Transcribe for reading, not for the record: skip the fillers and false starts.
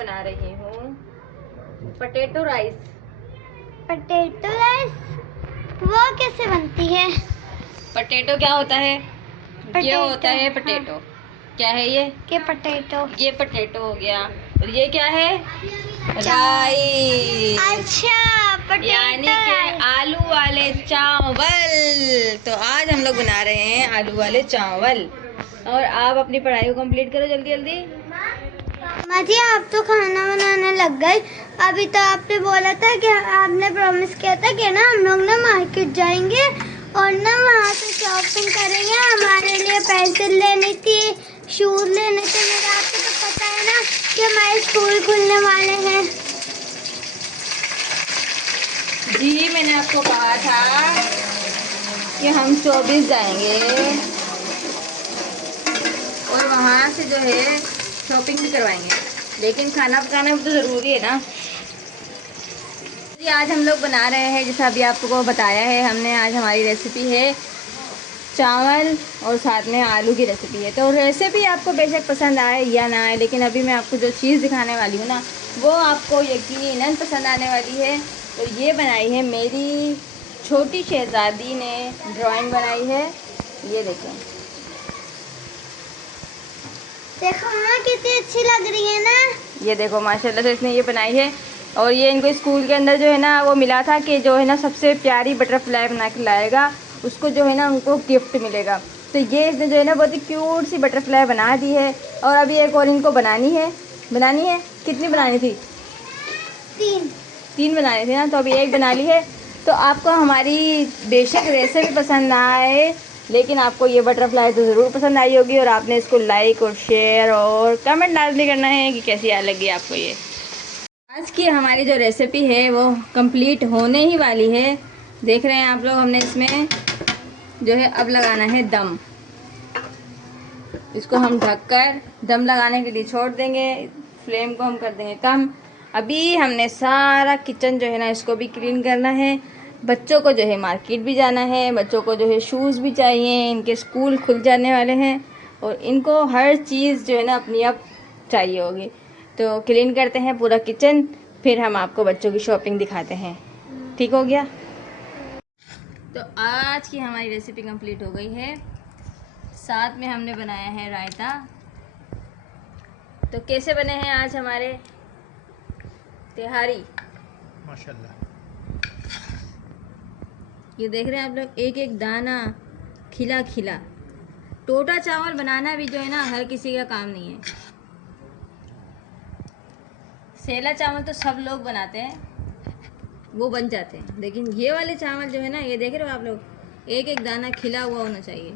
बना रही हूँ पोटैटो राइस। पोटैटो राइस वो कैसे बनती है? पोटैटो क्या होता है? ये होता है हाँ। पोटैटो। क्या है ये? पोटैटो। ये पोटैटो हो गया। और ये क्या है? राइस। राइस। अच्छा, पोटैटो यानी कि आलू वाले चावल। तो आज हम लोग बना रहे हैं आलू वाले चावल। और आप अपनी पढ़ाई को कंप्लीट करो जल्दी जल्दी। माँ जी, आप तो खाना बनाने लग गए। अभी तो आपने बोला था कि आपने प्रॉमिस किया था कि ना हम लोग ना मार्केट जाएंगे और ना वहाँ से शॉपिंग करेंगे। हमारे लिए पेंसिल लेनी थी, शूज लेने थे। मेरा आपको तो पता है ना कि हमारे स्कूल खुलने वाले हैं। जी, मैंने आपको कहा था कि हम 24 जाएंगे और वहाँ से जो है शॉपिंग भी करवाएंगे, लेकिन खाना पकाना भी तो ज़रूरी है ना जी। आज हम लोग बना रहे हैं, जैसा अभी आपको बताया है हमने, आज हमारी रेसिपी है चावल और साथ में आलू की रेसिपी है। तो रेसिपी आपको बेशक पसंद आए या ना आए, लेकिन अभी मैं आपको जो चीज़ दिखाने वाली हूँ ना, वो आपको यकीनन पसंद आने वाली है। तो ये बनाई है मेरी छोटी शहज़ादी ने, ड्राइंग बनाई है। ये देखें, देखो माँ, कितनी अच्छी लग रही है ना। ये देखो माशाल्लाह से इसने ये बनाई है। और ये इनको स्कूल के अंदर जो है ना वो मिला था कि जो है ना सबसे प्यारी बटरफ्लाई बना के लाएगा उसको जो है ना उनको गिफ्ट मिलेगा। तो ये इसने जो है ना बहुत ही क्यूट सी बटरफ्लाई बना दी है। और अभी एक और इनको बनानी है। कितनी बनानी थी? 3 बनानी थी ना, तो अभी एक बना ली है। तो आपको हमारी बेशक रेसिपी पसंद ना आए, लेकिन आपको ये बटरफ्लाई तो ज़रूर पसंद आई होगी। और आपने इसको लाइक और शेयर और कमेंट लाजमी करना है कि कैसी लगी आपको ये। आज की हमारी जो रेसिपी है वो कंप्लीट होने ही वाली है। देख रहे हैं आप लोग, हमने इसमें जो है अब लगाना है दम। इसको हम ढककर दम लगाने के लिए छोड़ देंगे। फ्लेम को हम कर देंगे कम। अभी हमने सारा किचन जो है ना इसको भी क्लीन करना है। बच्चों को जो है मार्केट भी जाना है, बच्चों को जो है शूज़ भी चाहिए, इनके स्कूल खुल जाने वाले हैं और इनको हर चीज़ जो है ना अपनी अब चाहिए होगी। तो क्लीन करते हैं पूरा किचन, फिर हम आपको बच्चों की शॉपिंग दिखाते हैं। ठीक हो गया? तो आज की हमारी रेसिपी कंप्लीट हो गई है। साथ में हमने बनाया है रायता। तो कैसे बने हैं आज हमारे तिहारी? माशाल्लाह। ये देख रहे हैं आप लोग, एक एक दाना खिला खिला। टोटा चावल बनाना भी जो है ना हर किसी का काम नहीं है। सेला चावल तो सब लोग बनाते हैं, वो बन जाते हैं, लेकिन ये वाले चावल जो है ना, ये देख रहे हो आप लोग, एक एक दाना खिला हुआ होना चाहिए।